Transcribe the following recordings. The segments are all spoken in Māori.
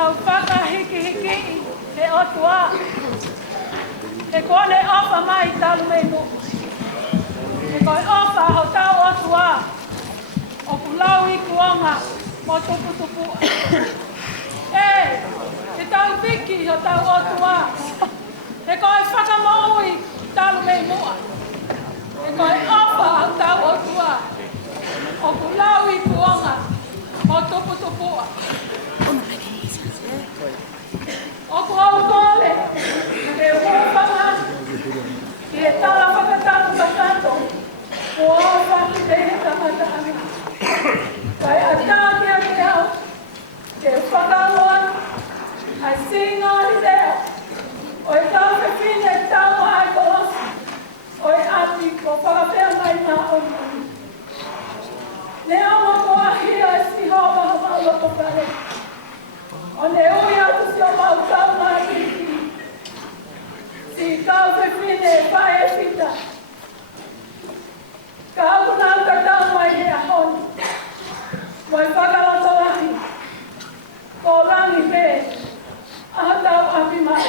tau whakahiki he otua. He kone ofa mai talu mei mo. He koe ofa ho tau otua. O pulau I kuonga mo tupu. He tau viki ho tau otua. He koe whakamoui talu mei mua. He koe ofa ho tau otua. O pulau I kuonga mo tupu. O kuau kole, ke uupanga, ke tala whakatamu takato, kuau whakidehe tamatanga. Kai atakia ke au, ke whakaloan, ai singa I reo, oi tau whine tau ai kolosi, oi api ko whakapea mai nā oi. Nea moko ahia e si hoa hama loko kare. O ne ui atu si o mau tau mai ki. Si tau whine whae e whita. Ka au nau ka tau mai he ahoni. Moi whakalato lahi. Ko rangi pe. Aha tau api mai.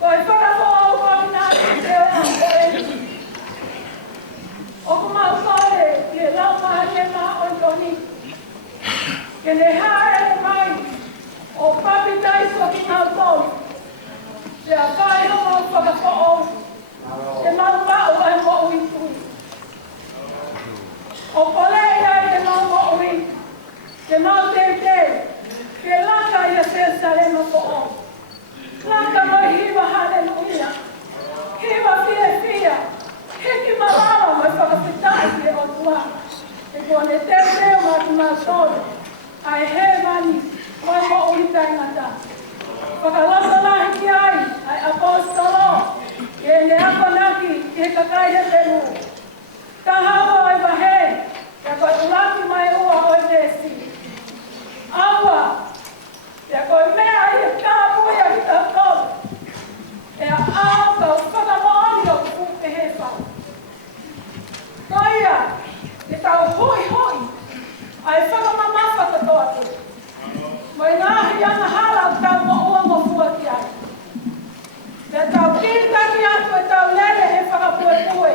Koi whakako au koi nāti te o anko e. O ku mau kore ki e lau maha ke mā oikoni. Ke ne hae mai o papi taiso ki ngau tolu. Se a kai hongo whakako o. Te mau pao ai mo ui tui. O pole ai te mau mo ui. Te mau te. Ke laka ia se sarema ko o. Laka mai hiwa haleluia. Hiwa fia. Heki malama mai whakapitai ke o tua. E kone te reo matu mātore. Ai he mani, mai mo ui taingata. Whakalata lahi ki ai apostolo. E ne apanaki ki he kakai he pelu. Ka hawa ai wahe, e koe ulaki mai ua oi tesi. Aua, e koe mea I he kāpuia ki tau kolu. E a au kau whakamoani o ku e he whau. Koia, e tau hoi. Ai whakamamafa katoa te. Mai ngāhi anga hala o tau mo ua mo fua ki ai. Te tau kintaki atu e tau lele he whakapue.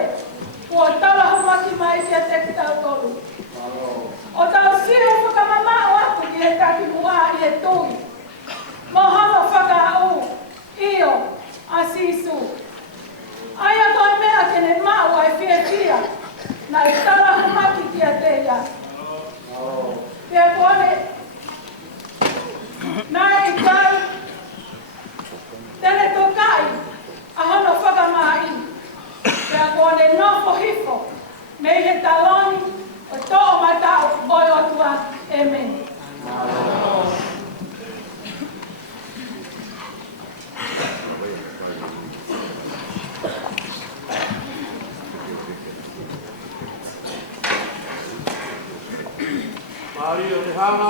Kua tala humaki mai ki a te ki tau tolu. O tau siro whakamamao atu ki he taki mua I he tui. Mohama whakaau, io, asisu. Ai a toi mea ke ne mau ai fia. Na I tala humaki ki a te ia. Pea kone, nai kai, tene tokai, ahono whakamai. Pea kone nofo hifo, mei he taloni, o to'o matao, boi otua, amen. Mario de Hama.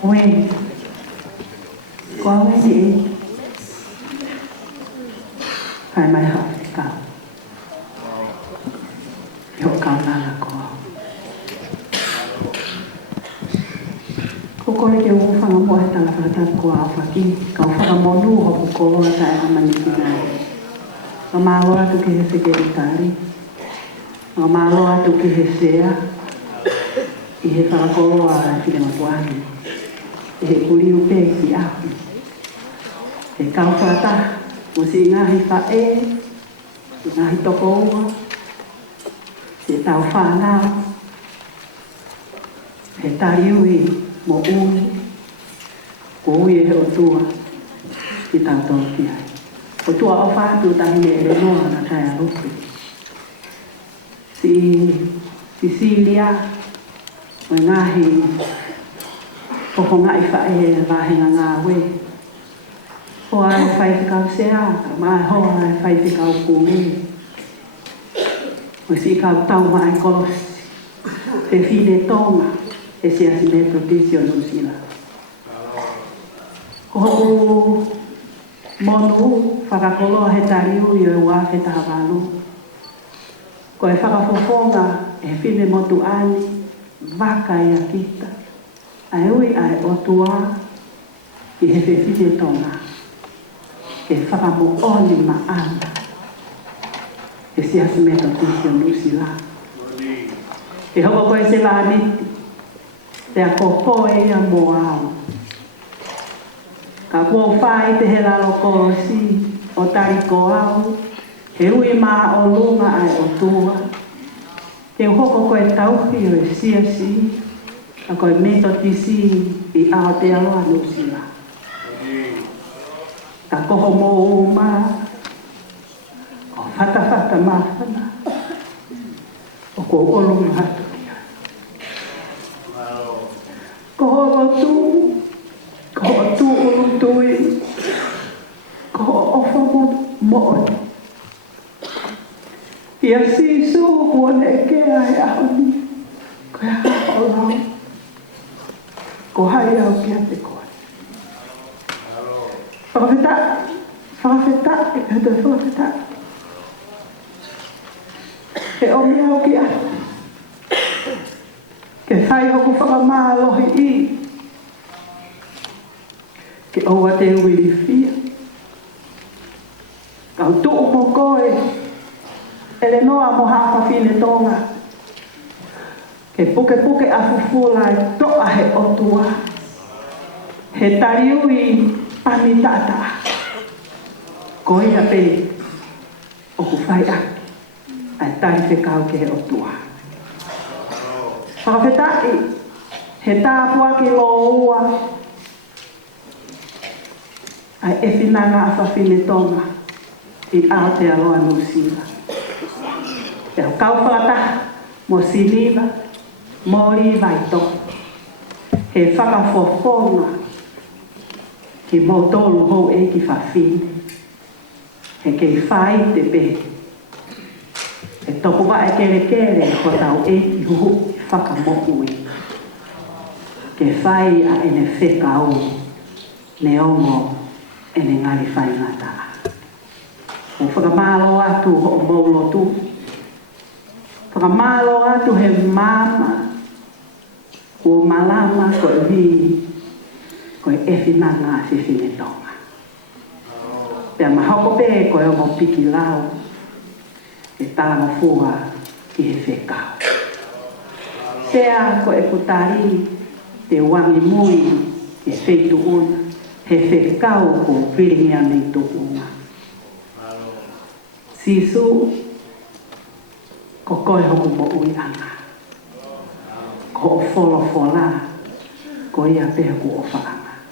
Oi, qual é esse? Hai mai học cả. Hiệu cao là có. Cô có cái vụ phang mua hay là phang tan qua phang kia, cậu phang mua nu hoặc cô là tại mà mình kia này. Nó mà lo tu kia sẽ cái tari. Nó mà lo tu kia sẽ ihe phang cô là cái mà quan. He kuri upe ki api. He kau whata, mo si ngahi whae, ngahi toko ua, he tau whanau, he tari ui mo ui, ko ui e he o tua, ki tau tau ki ai. O tua o whātu tahi e re noa na tai a rupi. Si Sicilia, mo ngahi, ko ngai whae wahenga ngā we. Ho ai whai te kau sea, ka mai ho ai whai te kau kūme. Mo si kau tau mai kolos, te whine tonga, e si asi me protisio nusila. Ko hoku monu, whakakoloa he tariu i o wā he tahawanu. Ko e whakafofonga, e whine motu ani, waka i a kita. Ai ui ai o tua i he whiwhine tonga. E whakamu oni maana. E si asi me protisio nusila. E hoko koe se la niti. Te a kokoe ia mo au. Ka kua whai te he lalo korosi, o tariko au, he ui mā o lunga ai o tua. Te hoko koe tauhi o e siasi, a koe meto tisi i Aotearoa Nusila. Ta koho mō uma, o whata mawhana, o ko olunga hatu kia. Koho o tu ulu tui, koho ofa mo'oni. Ia sisu kuone e kea e ahoni, koe hapa o lau, ko hai au kia te koe. Whakawheta, e kata whakawheta. He o mea o kia. Ke whai hoku whakamālohi i. Ke oua te ui whia. Kau tuu mo koe. Ele noa mo hapa whine tonga. Ke puke a fufula e toa he otua. He tariui pani tata. Koe a pe o ku whai aki. Ai tari whekau ke he otua. Whakawhetai, he tāpua ki lo ua. Ai e whinanga a whawhine tonga i Aotearoa Nusila. E o kau whakata mo siliva, mori vai to. He whakawhawhonga ki mō tolu hou e ki whawhine. He kei whai te pe. E toku wa e kere ko tau e ki huhu i whakamokui. Ke whai a ene whekau ne ongo ene ngari whai ngata. O whakamalo atu ho o maulo tu. Whakamalo atu he mama o malama ko e vi ko e whinanga si whine tonga. Pea mahoko pe ko e o piki lau e tāma fua ki he whekau. Sea ko e putari te wangi mui ki wheitu una he whekau ko whiringia nei tu una. Sisu ko koe hoku mo ui anga. Ko o wholofola ko ia pēha ku o whaanga.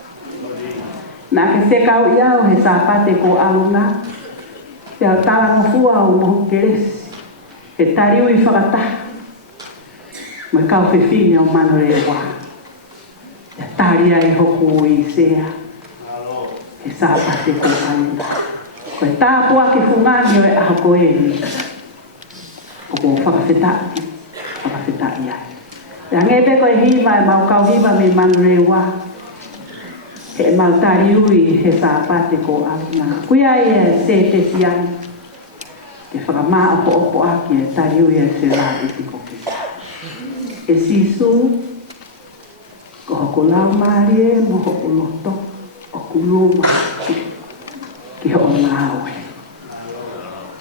Nā ke whekau iau he sāpate ko aluna. Te au tālanga fua o mohu keresi. He tariu i whakataha. Mai kau whiwhine o mano re wā. Te taria i hoku i sea. He sāpate ko aluna. Koe tāpua ki whungani o e aho ko e ni. O ko whakawhetai. Whakawhetai ai. Te angepe koe hiva e mau kau hiva me mano re wā. He mau tariui he sāpate ko aluna. Kuia e se te siani. Te whakamā opo aki e tariui e se rā i tiko ki. E sisu, ko hoko lau maari e mo hoko loto o kuluma ki ho ngāwe.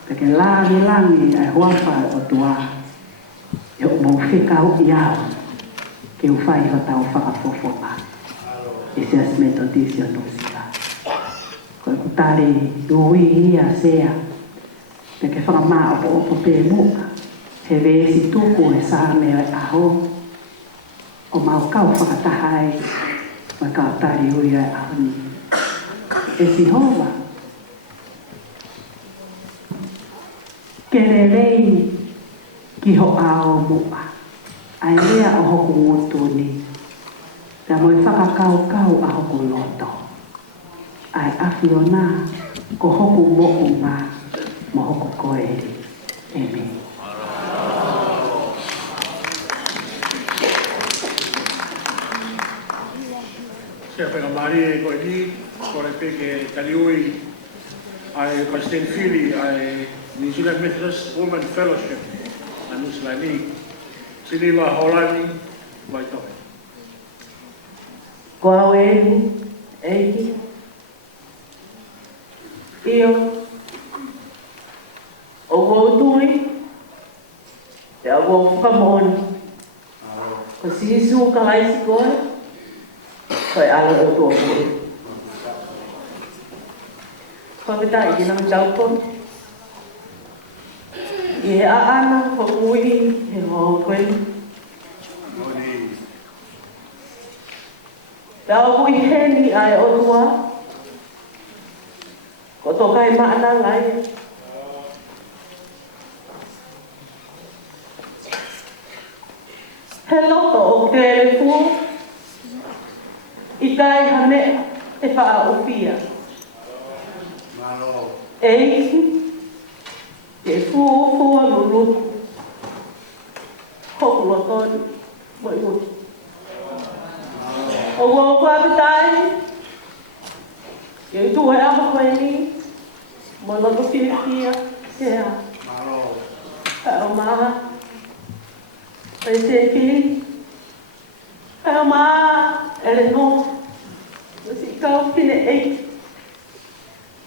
Peke langi ai huawha o tua. E o mau whikau iau ke uwhai ho tau whakafofonga. E se asmeto tisi o Nusila. Koe kutari ui ia sea. Peke whakamā opo pe muka. He reesi tuku e sāme e aho. O mau kau whakatahai. Mai kau tari ui e ahoni. E si hova. Kere rei ki ho ao mua. Ai rea o hoku ngotu ni. Te moi whakakau a hoku loto. Ai awhi o nā. Ko hoku moku ngā. Mo hoku koeri. Amen. Sea pega mari e koe ni, kore peke taliui ai Christine Philly ai New Zealand Methodist Women Fellowship a Nusila ni. Siniwa Holani, vai toke. Ko au eiki. Io. O woutui. Te a wou whakamoni. Ko sisu ka laisi koe. Koe ala o tō koe. Whakita i kina mtaupon. I he aana whakui he ho kweli. Tau hui heni ai otua. Ko tō kai maana ngai. He loto o kere fu. I kai hane e wha upia. Eiki. E fu lulu. Hoku lotoni. Moi muti. O wo kwapitai. E tu e ama koe ni. Mo loto whirikia. Kea. Ka o maha. Pai te ki. Ka o maha. Ele no. Nasi kau pine eiki.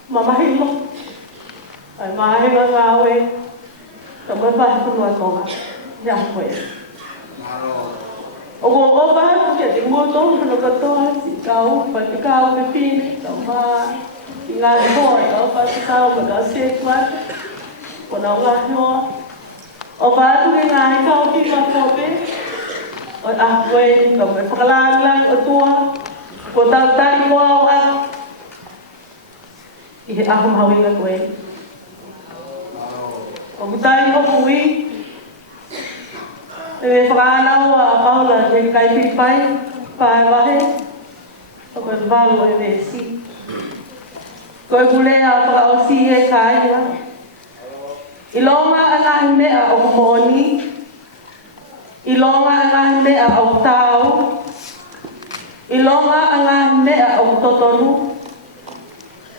Mamahilo. Ai mahenga ngawe. Tamai paha kunua tonga. Ia koe. O ko oba ko ke te moto no katoa si kau pa te kau pe pini tama inga ho kau pa te kau ka se twa ko na nga no o ba tu ke ngai kau ki ma ko pe o a koe ko me pakalang lang o tua ko tau tani mo a I he ahum hawi ka koe o mutai o pui e whakaanau a Paula te kai pipai, pae wahe, o koe walu e vesi. Koe kulea o whakaosi e kaia. I longa anahi mea o mooni, I longa anahi mea o tau, I longa anahi mea o totonu,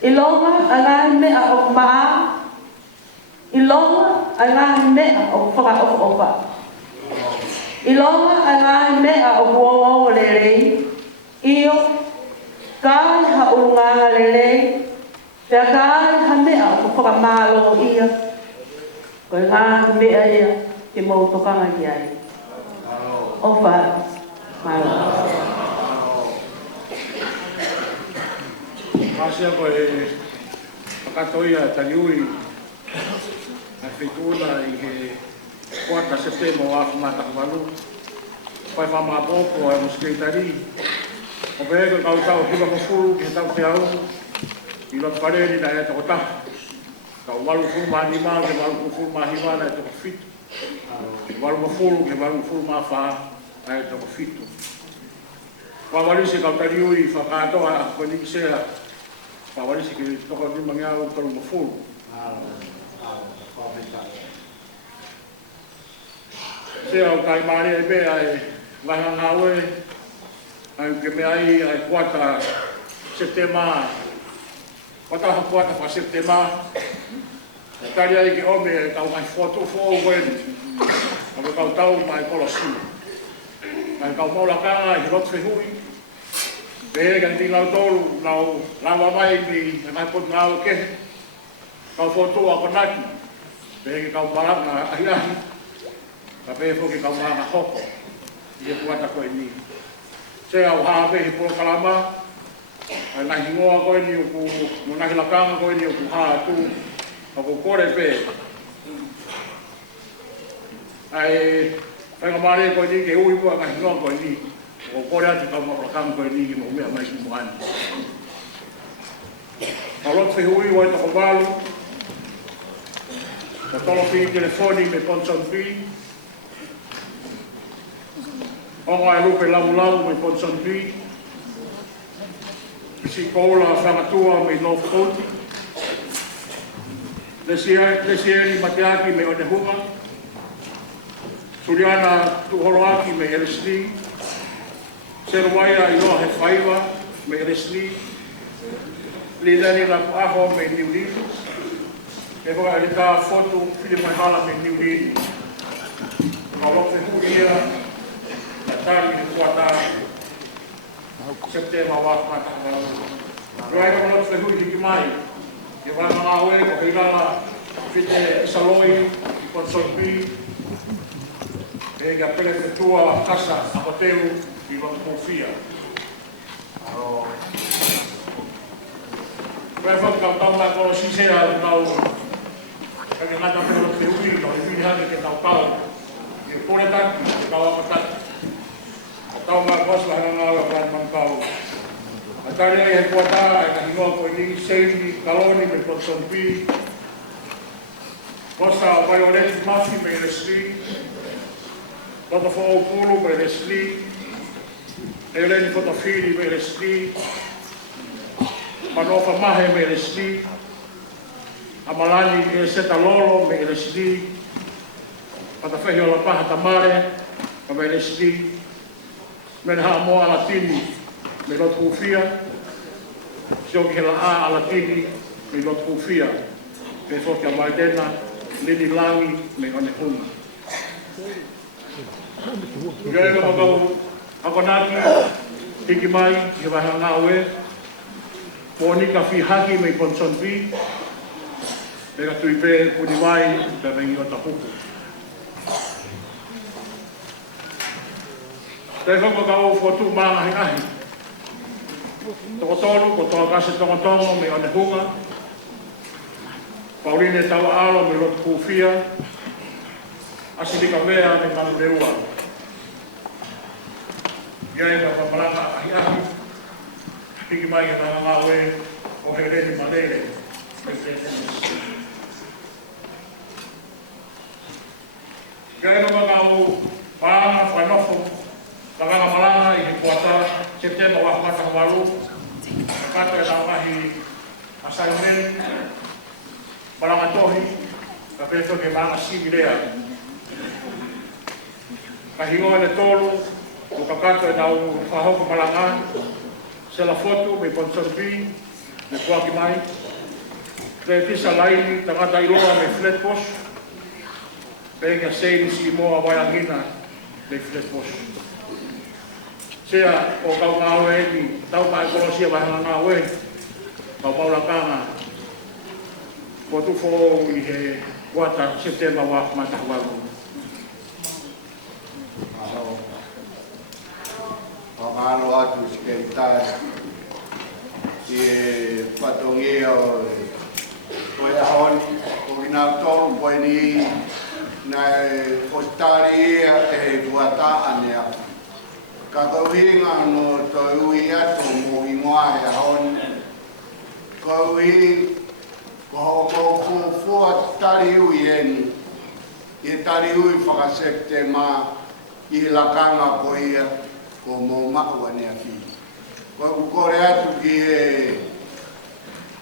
I longa anahi mea o maa, I longa anahi mea o whakaofa. I longa a ngāi mea o kuawa o lerei, io, kāi ha urunganga lerei, pia kāi ha mea o whakamālo ia, koe ngāi mea ia te mautokanga ki ai. O whai, mālo. Māsia koe whakatoia taniui a whituna I he Kuata September o aku matakawalu. Pai mama popo e moskritari. O pego kau tau hiva mofuru ki tau te au. I lo pareri na e toko taha. Kau walu furu mahima ke walu furu mahima na e toko fitu. Walu mofuru ke walu furu mawha na e toko fitu. Wawalisi kau tariui whakatoa a koni sea. Wawalisi ki toko ni mangiau tolu mofuru. Sea o kai mare e mea e waha ngawe ai ke mea ai kuata September kuata ha kuata pa September kari ai ki ome e tau mai foto fo wen ame kau tau mai kolosi mai kau mola kanga I rot fehui pe kan ti lau tolu lau lava mai ni mai pot ngau ke kau foto a konaki pe kau baranga ai ka pe fo ki ka ma hoko I kuata ko ni se au ha pe hi po kalama na hingoa ko ni ku mo na hilakanga ko ni ku ha tu ko kore pe ai ka mare ko ni ke ui ko ka hingoa ko ni ko kore ati ka mo rakang ko ni mo me mai ki mo an Palot fe hui wa to balu ka tolo fi telefoni me ponson fi Ongo ai lupe lamu me Ponson Bi. Si koula whakatua me North County. Lesieri Mateaki me Onehunga. Suriana Tuholoaki me LSD. Seruaia Iloa he Whaiwa me LSD. Lidani Lapuaho me New Orleans. E hoa elika foto fili mai hala me New Orleans. Kalofe huia. Tari ni kuata September wa matakawalu. Rai ka malo se hui ki mai. Ke wa ngawe ko hilala fite saloi ko sorbi. E ga pele te tua casa a hotel I wa confia. Aro Koe whakatau mai koro sisea o tau kani ngata pero te ui no i vini hane ke tau tau i kore taki ke tau apataki a tau mai kosla hana ngawa kai mankau a tari ai he kuata e ka hingoa koe ni seini kaloni me Potson Pi kosa o Violet Mafi me Leslie Toto Fo Pulu me Leslie Eleni Fotofili me Leslie Manofa Mahe me Leslie Amalani e Seta Lolo me Leslie Patawhehi o la Paha Tamare me Leslie Menha Moa Latini me Lot Kufia Sioki Hela A Latini me Lot Kufia me Foki a Maidena Lini Langi me Onehunga Gaya ka magau ako naki hiki mai he wahanga oe Monika Fihaki me Potson Pi me ka tuipe puni mai pe vengi o tapuku Te whako ka o fotu maa ahi ahi Tokotolu ko toa kase tokotongo me Onehunga Pauline Tau Alo me Lot Kufia Asilika Mea me Manu Reua Iai ka whaparaka ahi ahi Hiki mai e tanga ngā oe o he reni manere me Presidents. Iai ka mga o paanga whanofo Tanganga malanga i he kuata Septemba wahmata hawalu Kato e tau ahi assignment Malanga tohi Ka peto ke mga sibilea Ka hingoa le tolu o kakato e tau whahoko malanga Sela foto me Potson Pi me kuaki mai Te tisa laini tangata iloa me Flatbush Penga seini si moa waiangina me Flatbush Sea o kau ngā oe ni tau mai kolosia wahanga ngā oe Kau maulakanga Ko tufo i he wata Septemba wa matahualu Pamalo atu skeitai i patongia o koe ahoni o ina tolu koe ni na ostari ia e tuata anea ka kauhinga no toi ui atu mo ingoa e ahoni kauhi ko ho fua tari ui eni i tari ui whakasepte ma i lakanga ko ia ko mo mako ane aki. Ko kore atu ki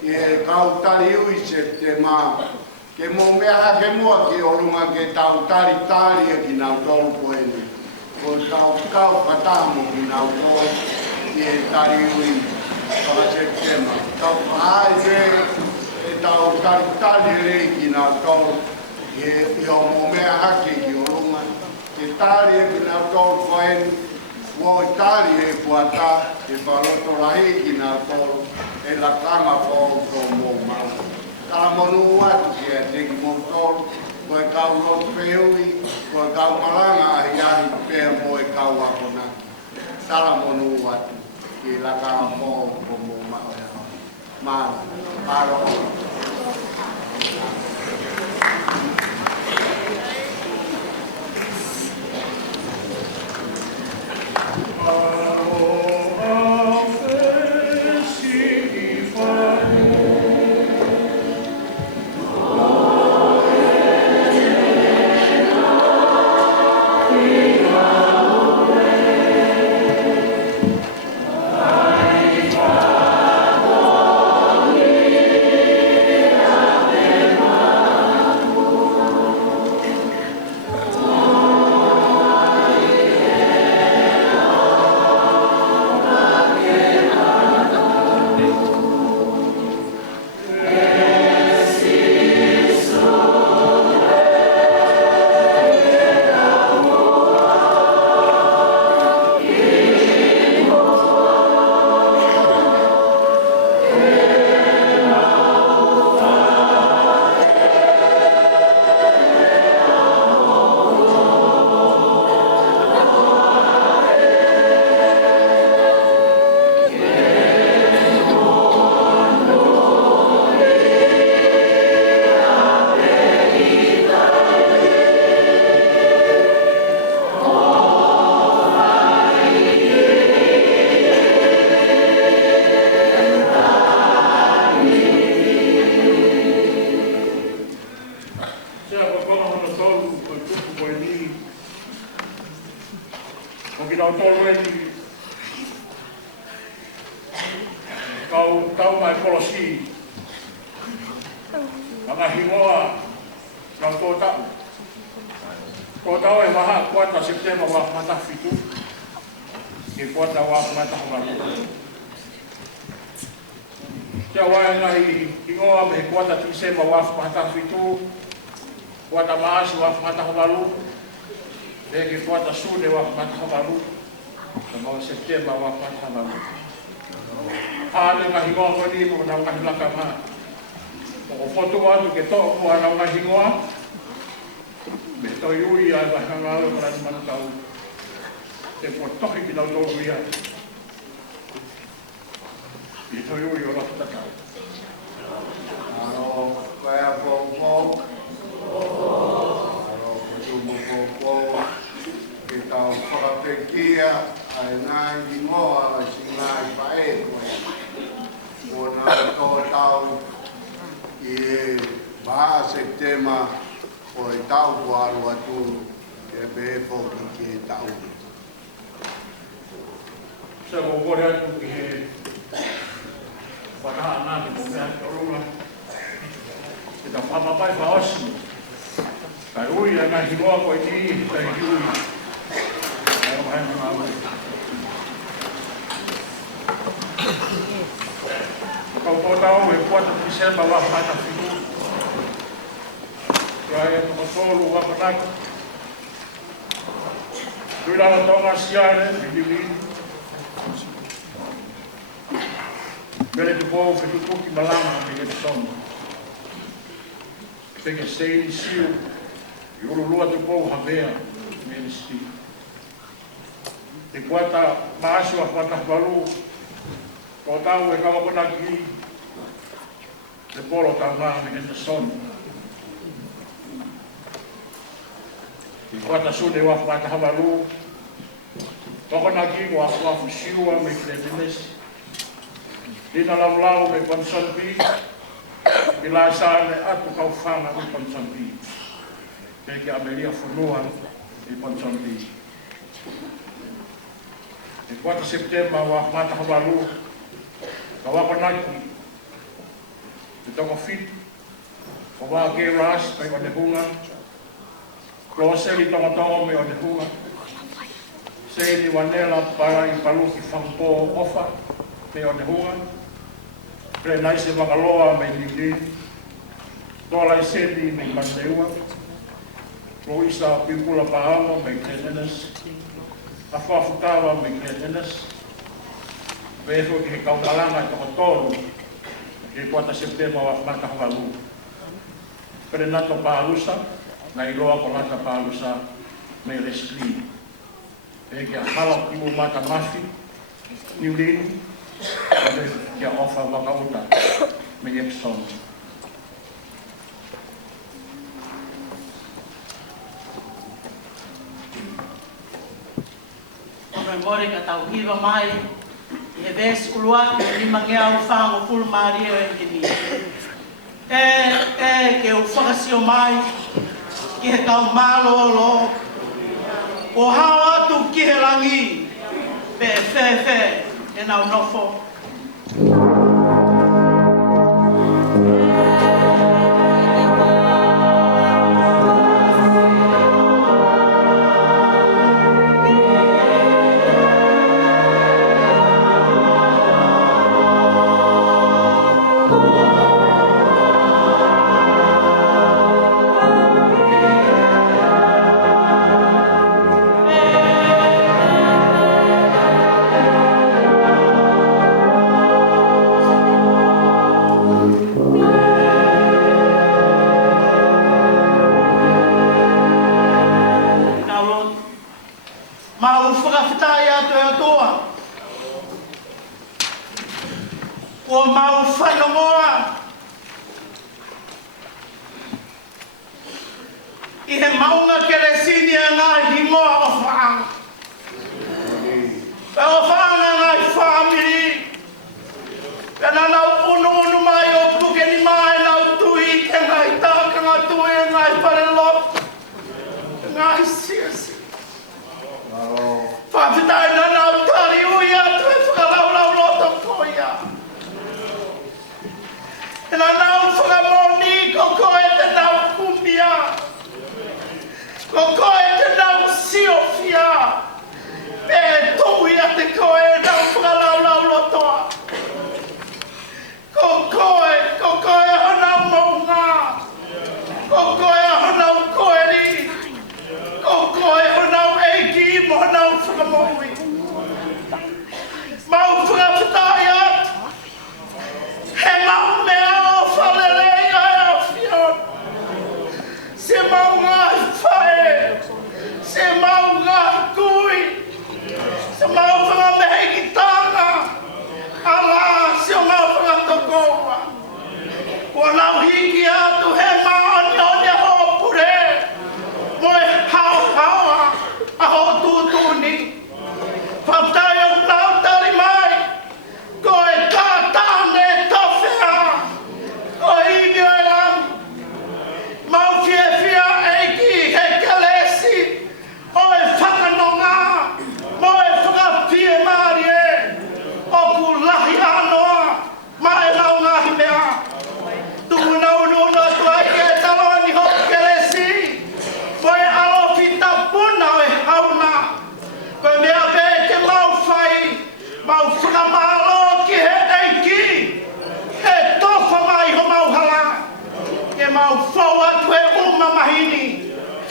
e kautari ui se ma ke mo mea ke mua ki olunga ke tautari tari e ki nau tolu koeni. Ko kau katamo ki nau tolu ki e tari ui kala se ma. Tau hae e tautari tari rei ki nau tolu e o mo mea hake ki olunga. Ke tari e ki nau tolu koeni Wo tari e puata e whaloto rahi ki nā tolu e la kanga whau ko mō mau. Kala monu atu ki e teki mō tolu, ko e kau rotu pehui, ko e kau malanga ahi ahi pēr mō e kau akonaki. Kala monu atu ki la kanga whau ko mō mau e hau. Mana, paro. Tau mai polosi. Mga hingoa ng kota. Kota ay maha kuwata September wak mata fitu. Kuwata wak mata humalu. Kaya wala nga hingoa may kuwata September wak mata fitu. Kuwata maas wak mata humalu. Degi kuwata sude wak mata humalu. Sa mga September wak mata humalu. Hale nga hingoa ko ni mo na kahilaka ma. Kung foto watu ke to mo ana nga hingoa. Beto yui ay bahangalo para naman tao. Te portoki pinaulo ya. Beto yui ora tata. Aro kaya popo. Aro kutumo popo. Kita whakapekia ai ngai hingoa singai pae. Mona tō tau i baha September o i tau kuaru atu ke befo ki ke tau. Sa mo kore atu ki he wataha nāki mo mea ki orunga. Kita whamapai whaosi. Kai ui a ngā hingoa koe ni, kai ui. Kai o mai ngā ui. Kau potau e kuata December wa mata fitu. Kaya to solo wa patako. Dura tonga siare bibili. Bele de bo fitu kuki malama me ke son. Pega sei siu. Yuru lua tu bo havea me sti. E kuata maasu a kuata balu. Potau e kawa kona ki te polo tanga me ke son. I kuata sune wa whata hamaru. Toko na ki wa fusiua me kretenes. Dina lau me konsampi. I la sane atu kau whanga me konsampi. Teke amelia funua i konsampi. I kuata September wa whata hamaru. Kawako naki. Te toko fit. Kawa ke ras kai wane hunga. Kloseri tonga me o te hunga. Sei ni wanela para i paluki whampo ofa me o te hunga. Pre naise wakaloa me nili. Tola i sedi me mandeua. Loisa pipula paama me kretenes. Awhawhutawa me kretenes. Pefo ki he kaumalanga i toko tolu. Ki kuata September wa mata hawalu. Pre nato paalusa. Na iloa ko lata paalusa me reskri. E kia hala kimu mata mafi, niulini, ade kia ofa wakauta me Epson. Ora mori ka tau hiwa mai, he ves uluaki ni mangea u whango pulu maria e kini. Ke u whakasio mai, ki he kau malolo, o hao atu ki he langi, pe e nau nofo. O mau whanongoa. I he maunga keresini a ngā hingoa o whaanga. E o whaanga ngā whamiri. E nā nau unu mai o puke ni mai nau tui ke ngai tāka ngā tui e ngai wharelop. Ngai siasi. Whawhitai nā nau tari ui atu e whakaraulau roto koi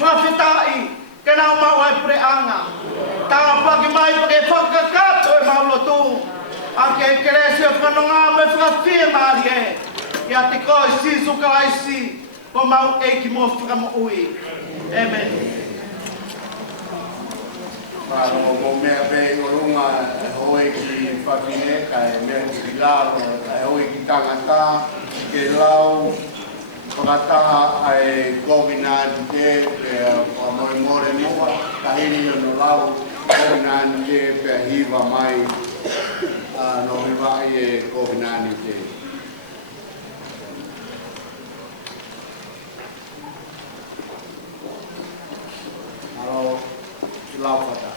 whawhitai, ke nau mau ai preanga. Tanga pagi mai pake whakakato e maulotu. Ake keresi o whanonga me whawhia maari e. Ia te koe sisu kalaisi, ko mau eiki mo whakamo ui. Amen. Paro mo mea pe o runga hoi ki whawhine ka e mea ki laro hoi ki tangata ke lau whakataha ai COVID-19 pe moi more moa ka hini no lau COVID-19 pe hiva mai no hiva e COVID-19. Hello. Lau kata.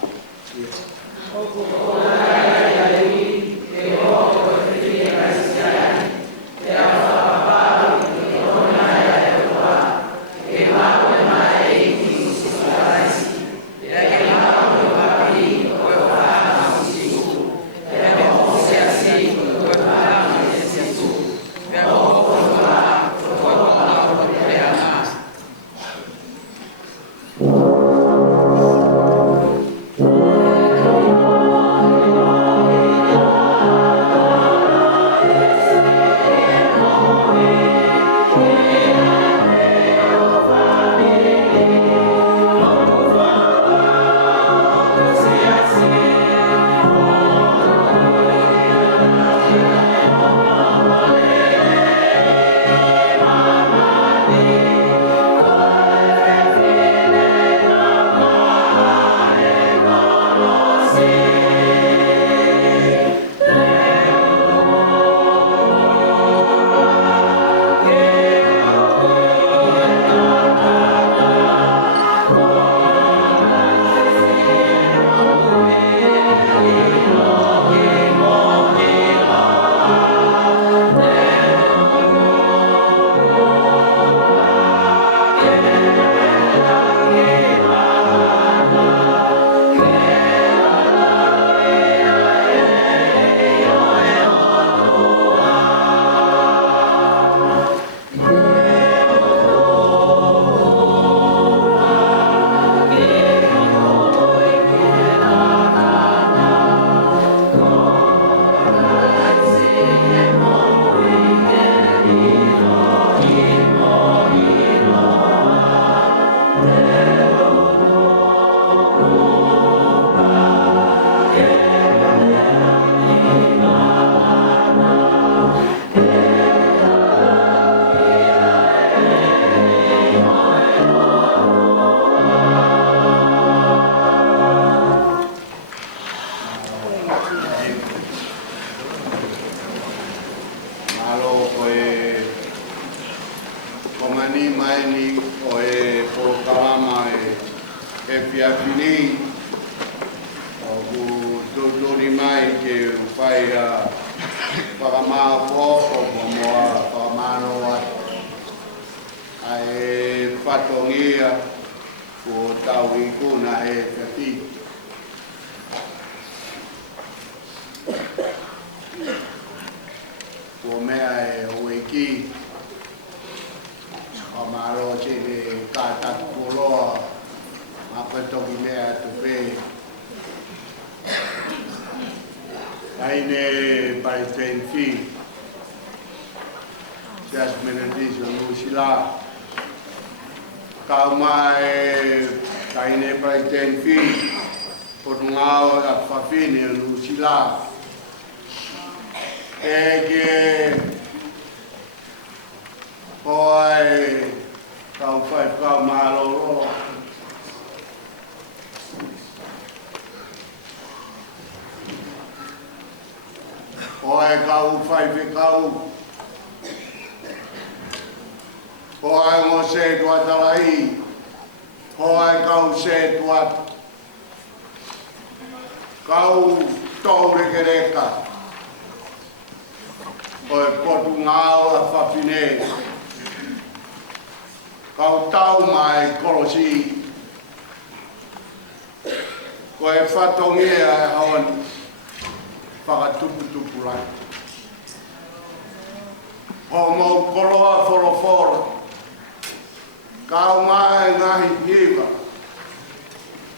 Kau mai ngahi hiwa.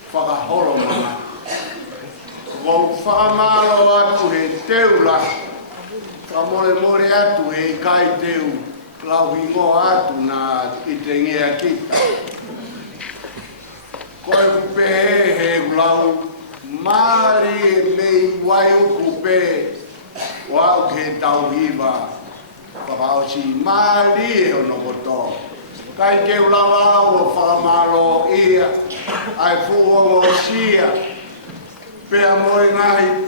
Whakahoro mana. Kau whakamaro atu he teula. Ka more atu he kai teu. Lau hingo atu na i te ngea kita. Koe kupe he lau mari mei wai kupe. Wau ke tau hiwa. Whakaosi mari e ono koto. Kai ke ulawa o whakamaro ia. Ai fuongo sia. Pea moe ngahi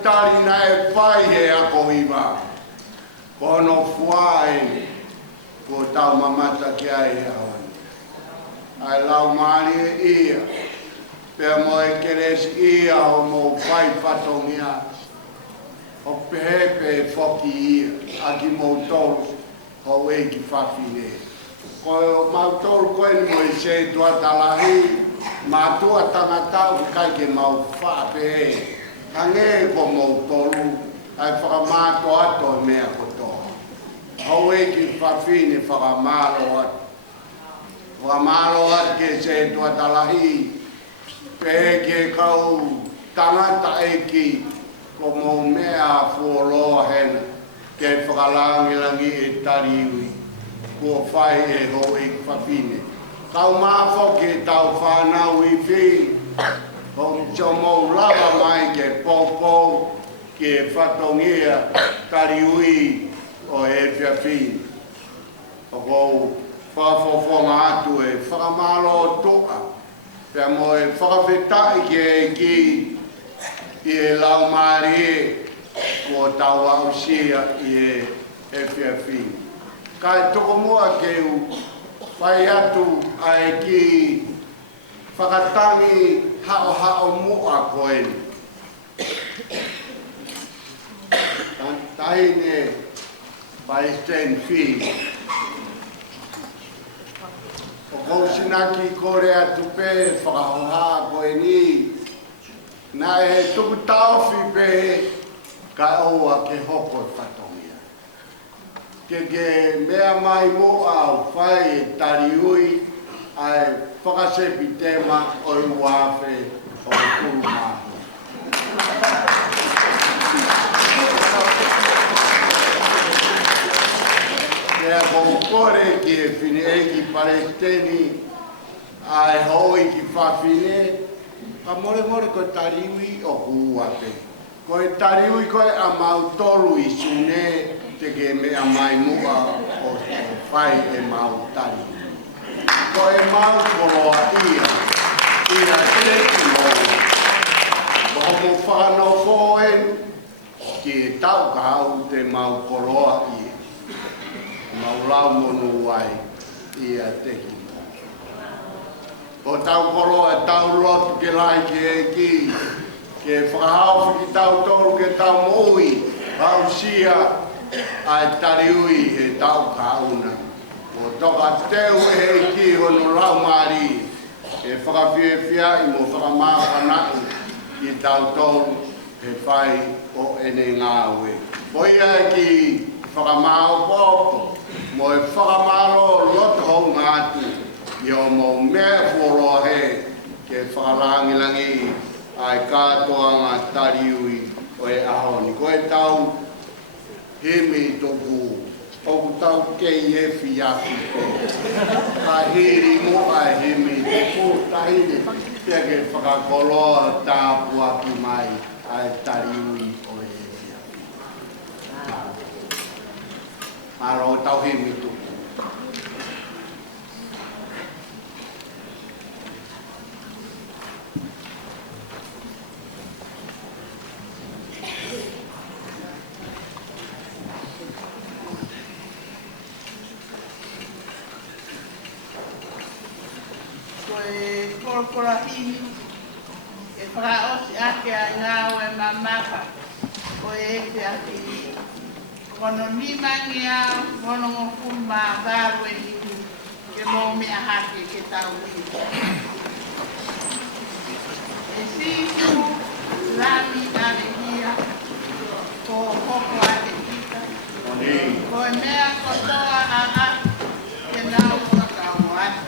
tari na e whai he ako hiwa. Kono fuae. Ko tau mamata ki ai hawan. Ai lau mari e ia. Pea moe keres ia o mo whai patongia. O pehepe whoki ia. Aki mo tolu. Ho e ki whawhine. Ko mau tolu koe ni mo i se tua talahi. Ma tua tangatau ki kai ke mau whape. Hange ko mo tolu. Ai whakamato ato e mea kotoa. Ho e ki whawhine whakamaro atu. Whakamaro atu ke se tua talahi. Pehe ke kau tangata e ki. Ko mo mea fuoloa hena. Ke whakalangilangi e tariwi. Ko whai e ho e whawhine. Kau mafo ke tau whanau i whi. Ho mcho mou lava mai ke popo. Ke whatongia tariwi o e whiawhine. O kou whafofonga atu e whakamalo toa. Pea mo e whakawhetai ke e ki. I e lau maari e. Ko tau au sia i e whiawhine. Kai toko mua ke u whai atu ai ki whakatangi hao mua koe. Tahine whai sten whi. O kou sinaki kore atu pe whakahoha koe ni. Na e tuku tau whi pe ka oua ke hoko whatongia. Ke mea mai mo au whai e tariui ai whakasepi tema o i wafe o i kurumahu. Kea kou kore ki e whine e ki Palestini ai hoi ki whawhine ka more ko tariui o kuwape. Ko e tariui koe a mau tolu i sune te ke mea mai mua o whai e mau tari. Ko e mau koloa ia te kimoa. Ko mo whanau koen ki e tau ka hau te mau koloa ia. Mau lau monu wai ia te kimoa. Ko tau koloa tau lotu ke lai ke e ki. Ke whakahau ki tau tolu ke tau moui. Hau sia ai tariui e tau kauna. O toka teu e ki hono lau maari. E whakawhiawhia i mo whakamāwhanai ki tau tolu he whai o ene ngāwe. Ko ia e ki whakamāo popo. Mo e whakamāro loto hou ngātu. I o mo mea fuoloa he ke whakalangilangi ai katoa ngā tariui o e ahoni. Ko e tau himi toku, oku tau kei e whiafi pe. Ka hiri mo ai himi toku tahine. Pia ke whakakoloa tāpua ki mai ai tariui o e whiafi. Maro tau himi toku. Kora hini e whakaosi ake a ngāo e mamaka o e te ake kono nimangi au kono ngoku mā vāru e hiku ke mō mea hake ke tau hiku e siku rami ane hia ko hoko ane hita ko e mea kotoa a ke nau kakau ane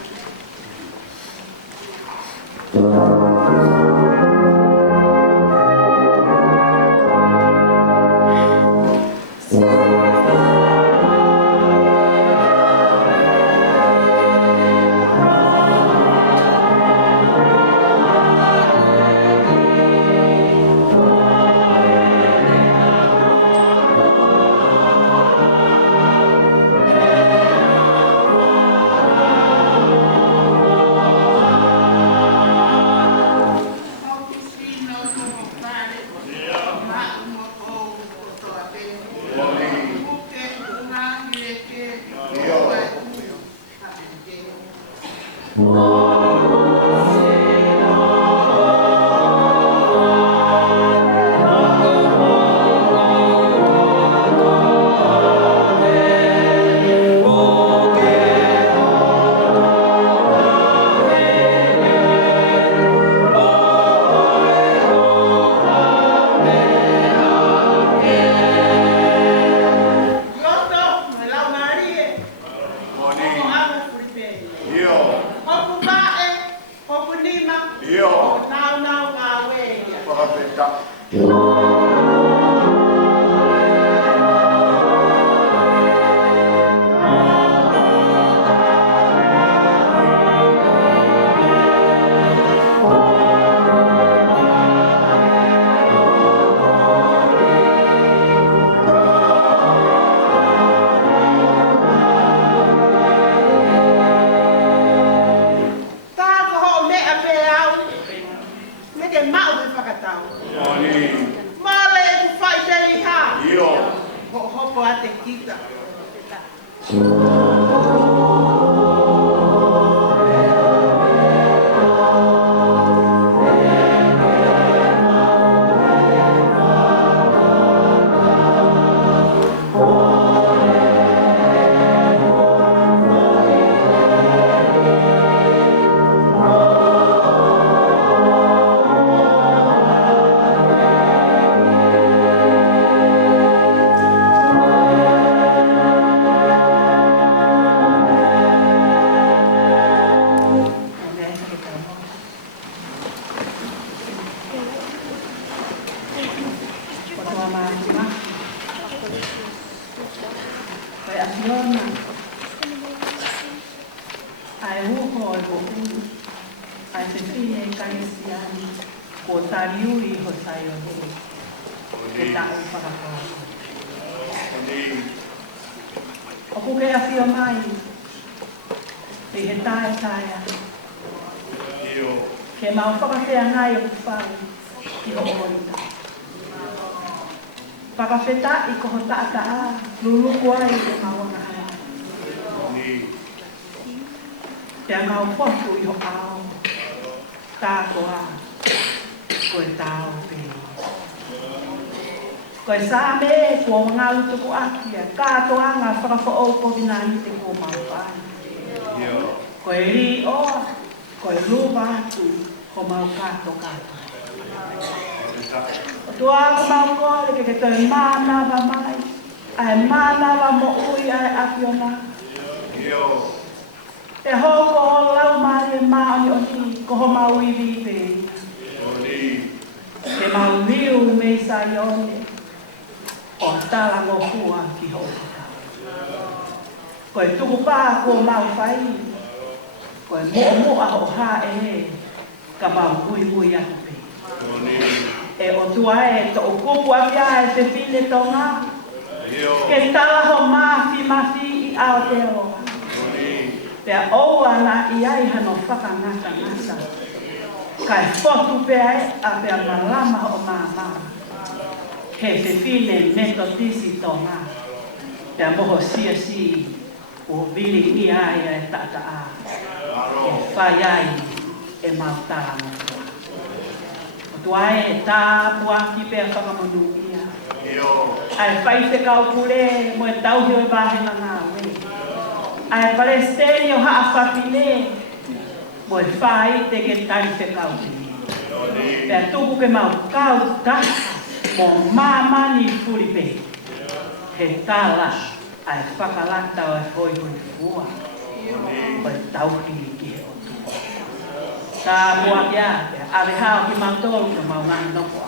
Koe sa me ko nga luto ko akia ka to anga fra fo o ko binani te ko ma pa. Koe ri o koe lu ba tu ko ma ka to ka. To a ma ko le ke to mana ba mai. Ai mana ba mo ui ai apiona. Te ho ko lau mai ma ni o ni ko ma ui vi te. Te ma ui me sa yone. O tala mo hua ki ho. Koe tuku pā ko mau whai. Koe mo a ho ha e ka mau hui atu pe. E o tua e to o kupu apia e te whine tonga. Ke tala ho mafi i Aotearoa. Pea oua na i ai hano whakangata ngata. Kai whotu pea e a pea malama o māmama. He te whine metodisi tonga. Pea moho si o vili i ai e tata a. E whai ai e mautara motua. O tuae e tā puaki pea whakamonu ia. Ai whai te kaupule mo e tauhio e wāhena ngā we. Ai palesteni o haa whapine mo e whai te ke tari te kaupule. Pea tuku ke mau kau taha. Mo mamani furipe. He tala ai whakalata o e hoi fua. O e tauhi ki he o tua. Ta buat ya, ada hal di mantol ke mau nang nopo.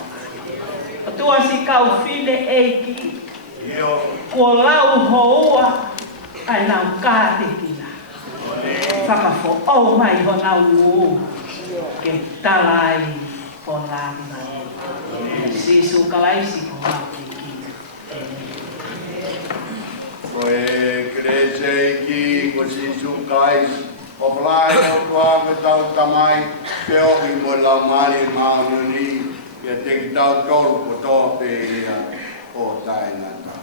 Tua si kau fine eki. Ko lau hoa ai nau ka te kina. Whakafo au mai ho nau u. Ke talai o lana. Sisu kalaisi ko mau te kina. Koe krese ki ko sisu kalaisi. O plai o tua me tau tamai, pe ohi mo la mari maunuri, ia te tau tolu ko tō pe ia o tainata.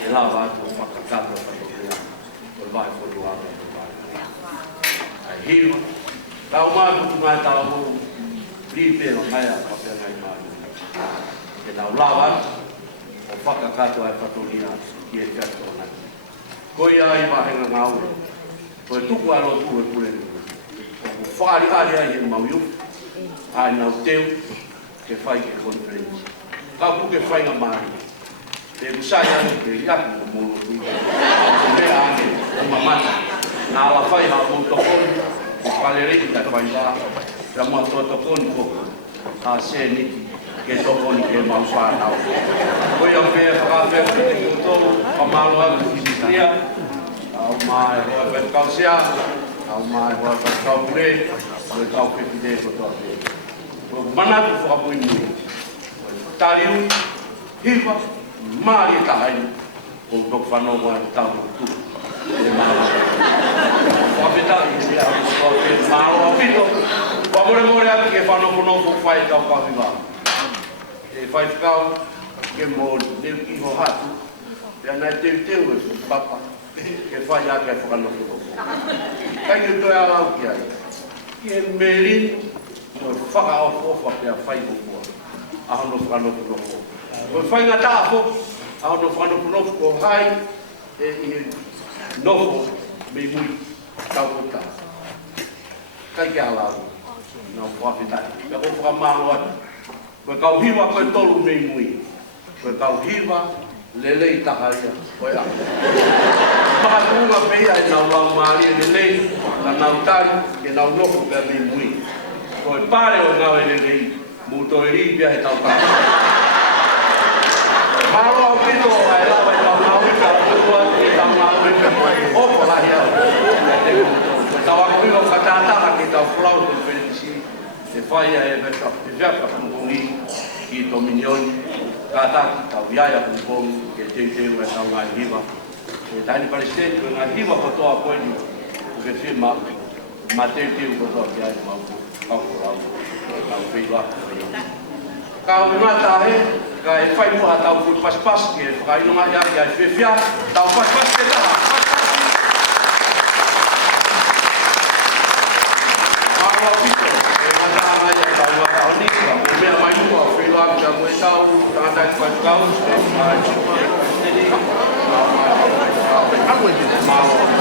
e lava atu whakakato whakakea, o le vai wholu ara o vai. Ai hiwa, tau mātu tu mai tau hou, ripe o mai a kapea ngai mātu. E nau lava atu, o whakakato ai whatonia ki e kato o nai. Koi ai mahenga ngau, koe tuku alo tu e kure ni. O whaari ari ai e mau iu, ai nau teu, ke whai ke conference. Kau puke whai ngā maari. Te usai ane ke iaku o mōno tu. O mea ane o mamata. Nā ala whai hao mō tokoni, o whale reki ta whai wā. Pea mua tō tokoni koko. A se niki ke tokoni ke mau whānau. Koi au pēr whakawhea ke te kutolu, pamalo atu ki Sitria. Au mai roa pēr kausea. Au mai roa pēr kaupure. Koi kau pepi te kotoa pēr. Manatu whakapui nui. Tariu, hiwa, maari e tahai. O tok whanau mai tau tu. E maara. Whapeta i te au te maaro a pito. Wamore more aki ke whanau konofu whai tau kawiwa. E whai whikau ke mō neu iho hatu. Pea nai teu e papa. Ke whai ake ai whakanau konofu. Kai u toi au ki ai. Ke merin. Ko whakaofofa pia whai kukua. Aho no whanopulofo. Ko whai ngā tāfo, aho no whanopulofo ko hai e nofo me mui tau kota. Kai ke alaru, nā whawhitai. Ka ko whakamālo atu. Koe kau hiwa koe tolu me mui. Koe kau hiwa lelei taharia koe a. Maha kunga pia e nau lau maari e lelei, ka nau tari e nau nofo pia me mui. Ko e pare o ngau e lelei, muto e ripia he tau tāma. Maro au pito ai lawa e tau ngau e tau kukua e tau ngau e opo lahi au. Tau ako iwa whatātaka ki tau fulau tu whenisi, e whaia e whiaka kumpongi ki Dominioni, kātaki tau iaia kumpongi ke teuteu e tau ngā hiwa. E taini palesteni e ngā hiwa kotoa koeni, o ke whima, ma teuteu kotoa ki ai mauku. Kau kurau, kau whiwa. Kau ngata he, ka e whai mua tau kui paspas ki e whakainonga ia ki ai whiwhia, tau paspas ke taha. Marua pito, e mataanga ia tau ngata o nika, o mea mai mua, whiwa ki a mue tau, tangata ki whai kau, e whai chukua, e kusteni, marua